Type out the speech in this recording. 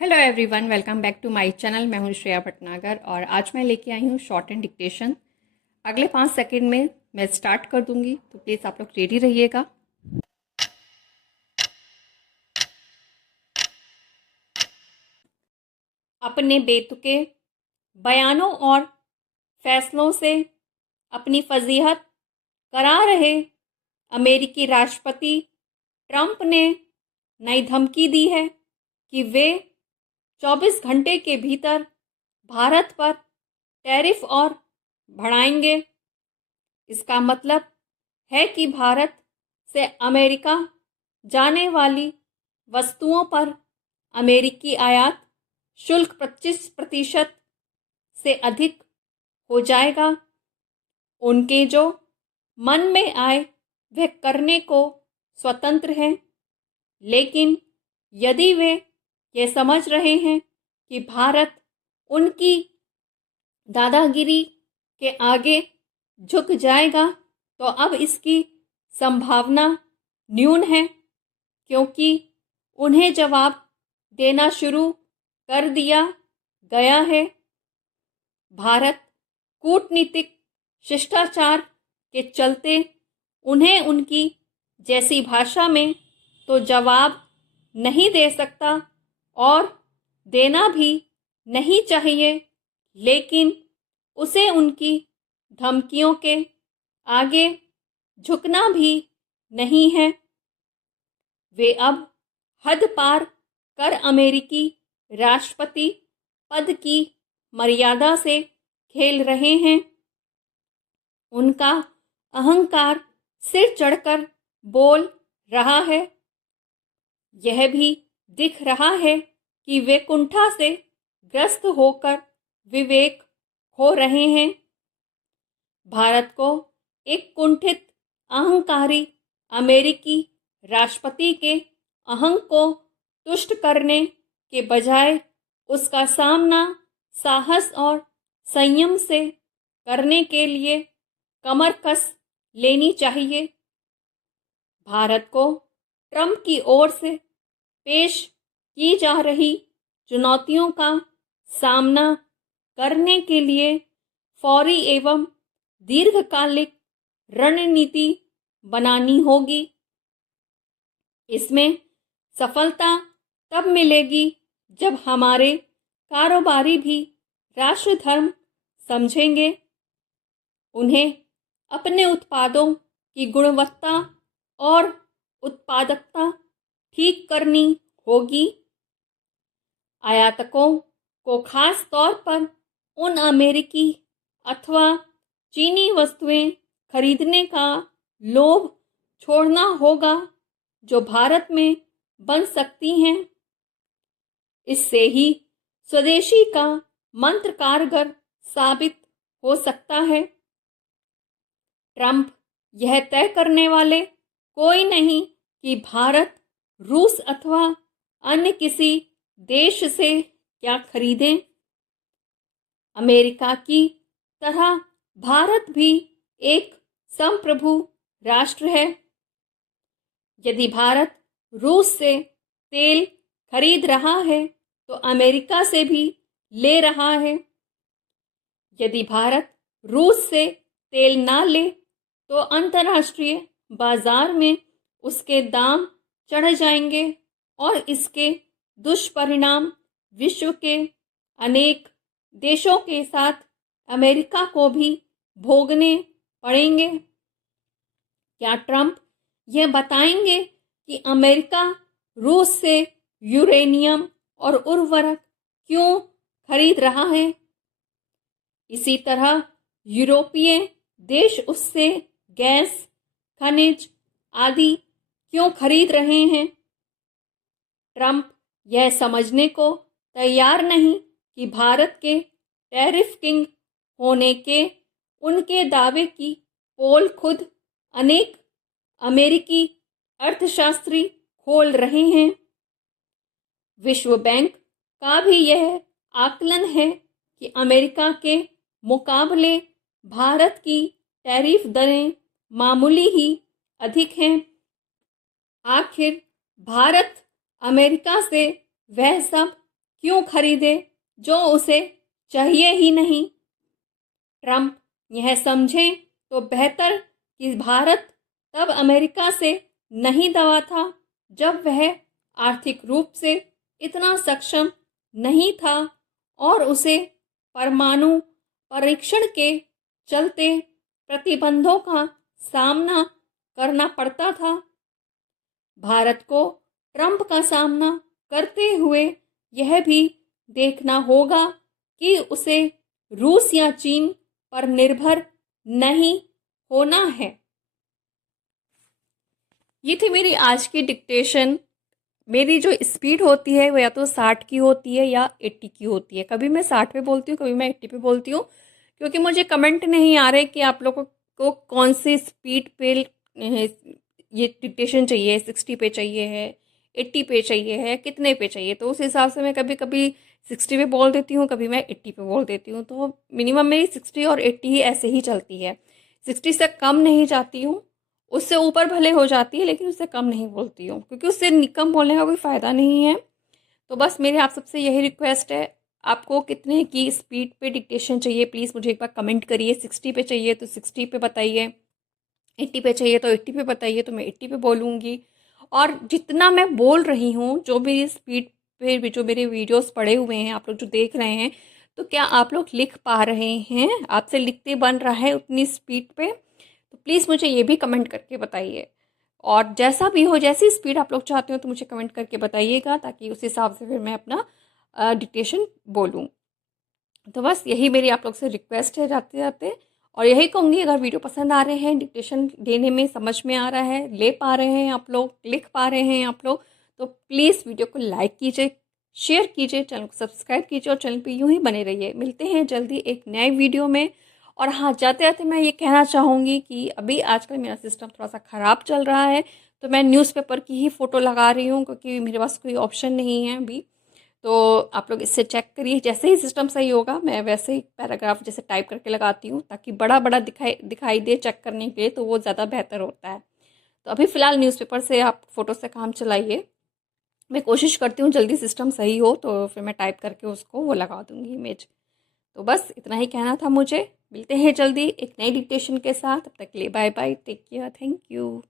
Hello everyone, welcome back to my channel. मैं हूं श्रेया भटनागर और आज मैं लेके आई हूं शॉर्ट एंड डिक्टेशन। अगले 5 सेकंड में मैं स्टार्ट कर दूंगी, तो प्लीज़ आप लोग रेडी रहिएगा। अपने बेतुके बयानों और फैसलों से अपनी फजीहत करा रहे अमेरिकी राष्ट्रपति ट्रंप ने नई धमकी दी है कि वे 24 घंटे के भीतर भारत पर टैरिफ और बढ़ाएंगे। इसका मतलब है कि भारत से अमेरिका जाने वाली वस्तुओं पर अमेरिकी आयात शुल्क 25% से अधिक हो जाएगा। उनके जो मन में आए वह करने को स्वतंत्र हैं, लेकिन यदि वे ये समझ रहे हैं कि भारत उनकी दादागिरी के आगे झुक जाएगा, तो अब इसकी संभावना न्यून है, क्योंकि उन्हें जवाब देना शुरू कर दिया गया है। भारत कूटनीतिक शिष्टाचार के चलते उन्हें उनकी जैसी भाषा में तो जवाब नहीं दे सकता और देना भी नहीं चाहिए, लेकिन उसे उनकी धमकियों के आगे झुकना भी नहीं है। वे अब हद पार कर अमेरिकी राष्ट्रपति पद की मर्यादा से खेल रहे हैं। उनका अहंकार सिर चढ़कर बोल रहा है। यह भी दिख रहा है कि वे कुंठा से ग्रस्त होकर विवेक खो रहे हैं। भारत को एक कुंठित अहंकारी अमेरिकी राष्ट्रपति के अहंग को तुष्ट करने के बजाय उसका सामना साहस और संयम से करने के लिए कमर कस लेनी चाहिए। भारत को ट्रंप की ओर से पेश की जा रही चुनौतियों का सामना करने के लिए फौरी एवं दीर्घकालिक रणनीति बनानी होगी। इसमें सफलता तब मिलेगी जब हमारे कारोबारी भी राष्ट्र धर्म समझेंगे। उन्हें अपने उत्पादों की गुणवत्ता और उत्पादकता ठीक करनी होगी। आयातकों को खास तौर पर उन अमेरिकी अथवा चीनी वस्तुएं खरीदने का लोभ छोड़ना होगा जो भारत में बन सकती हैं। इससे ही स्वदेशी का मंत्र कारगर साबित हो सकता है। ट्रंप यह तय करने वाले कोई नहीं कि भारत रूस अथवा अन्य किसी देश से क्या खरीदें। अमेरिका की तरह भारत भी एक संप्रभु राष्ट्र है। यदि भारत रूस से तेल खरीद रहा है तो अमेरिका से भी ले रहा है। यदि भारत रूस से तेल ना ले तो अंतर्राष्ट्रीय बाजार में उसके दाम चढ़ जाएंगे और इसके दुष्परिणाम विश्व के अनेक देशों के साथ अमेरिका को भी भोगने पड़ेंगे। क्या ट्रंप यह बताएंगे कि अमेरिका रूस से यूरेनियम और उर्वरक क्यों खरीद रहा है? इसी तरह यूरोपीय देश उससे गैस, खनिज आदि क्यों खरीद रहे हैं? ट्रंप यह समझने को तैयार नहीं कि भारत के टैरिफ किंग होने के उनके दावे की पोल खुद अनेक अमेरिकी अर्थशास्त्री खोल रहे हैं। विश्व बैंक का भी यह आकलन है कि अमेरिका के मुकाबले भारत की टैरिफ दरें मामूली ही अधिक हैं। आखिर भारत अमेरिका से वह सब क्यों खरीदे जो उसे चाहिए ही नहीं। ट्रंप यह समझें तो बेहतर कि भारत तब अमेरिका से नहीं दबा था जब वह आर्थिक रूप से इतना सक्षम नहीं था और उसे परमाणु परीक्षण के चलते प्रतिबंधों का सामना करना पड़ता था। भारत को ट्रंप का सामना करते हुए यह भी देखना होगा कि उसे रूस या चीन पर निर्भर नहीं होना है। ये थी मेरी आज की डिक्टेशन। मेरी जो स्पीड होती है वो या तो 60 की होती है या 80 की होती है। कभी मैं 60 पे बोलती हूँ, कभी मैं 80 पे बोलती हूँ, क्योंकि मुझे कमेंट नहीं आ रहे कि आप लोगों को कौन सी स्पीड पे ये डिक्टेशन चाहिए, 60 पे चाहिए है, 80 पे चाहिए है, कितने पे चाहिए। तो उस हिसाब से मैं कभी कभी 60 पे बोल देती हूँ, कभी मैं 80 पे बोल देती हूँ। तो मिनिमम मेरी 60 और 80 ही ऐसे ही चलती है। 60 से कम नहीं जाती हूँ, उससे ऊपर भले हो जाती है लेकिन उससे कम नहीं बोलती हूँ, क्योंकि उससे कम बोलने का कोई फ़ायदा नहीं है। तो बस मेरे आप सबसे यही रिक्वेस्ट है, आपको कितने की स्पीड पे डिक्टेशन चाहिए प्लीज़ मुझे एक बार कमेंट करिए। 60 पे चाहिए तो 60 पे बताइए, 80 पे चाहिए तो 80 पे बताइए, तो मैं 80 पे बोलूँगी। और जितना मैं बोल रही हूँ, जो मेरी स्पीड पे भी जो मेरे वीडियोस पड़े हुए हैं आप लोग जो देख रहे हैं, तो क्या आप लोग लिख पा रहे हैं? आपसे लिखते बन रहा है उतनी स्पीड पे? तो प्लीज़ मुझे ये भी कमेंट करके बताइए। और जैसा भी हो, जैसी स्पीड आप लोग चाहते हो तो मुझे कमेंट करके बताइएगा, ताकि उस हिसाब से फिर मैं अपना डिक्टेशन बोलूँ। तो बस यही मेरी आप लोग से रिक्वेस्ट है जाते जाते। और यही कहूँगी, अगर वीडियो पसंद आ रहे हैं, डिक्टेशन देने में समझ में आ रहा है, ले पा रहे हैं आप लोग, लिख पा रहे हैं आप लोग, तो प्लीज़ वीडियो को लाइक कीजिए, शेयर कीजिए, चैनल को सब्सक्राइब कीजिए और चैनल पे यूँ ही बने रहिए। मिलते हैं जल्दी एक नए वीडियो में। और हाँ, जाते जाते मैं ये कहना चाहूँगी कि अभी आजकल मेरा सिस्टम थोड़ा सा ख़राब चल रहा है, तो मैं न्यूज़पेपर की ही फ़ोटो लगा रही हूँ, क्योंकि मेरे पास कोई ऑप्शन नहीं है अभी। तो आप लोग इससे चेक करिए, जैसे ही सिस्टम सही होगा मैं वैसे ही पैराग्राफ जैसे टाइप करके लगाती हूँ, ताकि बड़ा बड़ा दिखाई दे चेक करने के लिए, तो वो ज़्यादा बेहतर होता है। तो अभी फ़िलहाल न्यूज़पेपर से आप फ़ोटो से काम चलाइए। मैं कोशिश करती हूँ जल्दी सिस्टम सही हो तो फिर मैं टाइप करके उसको वो लगा दूँगी इमेज। तो बस इतना ही कहना था मुझे। मिलते हैं जल्दी एक नई डिक्टेशन के साथ, तब तक के लिए bye bye, take care, thank you.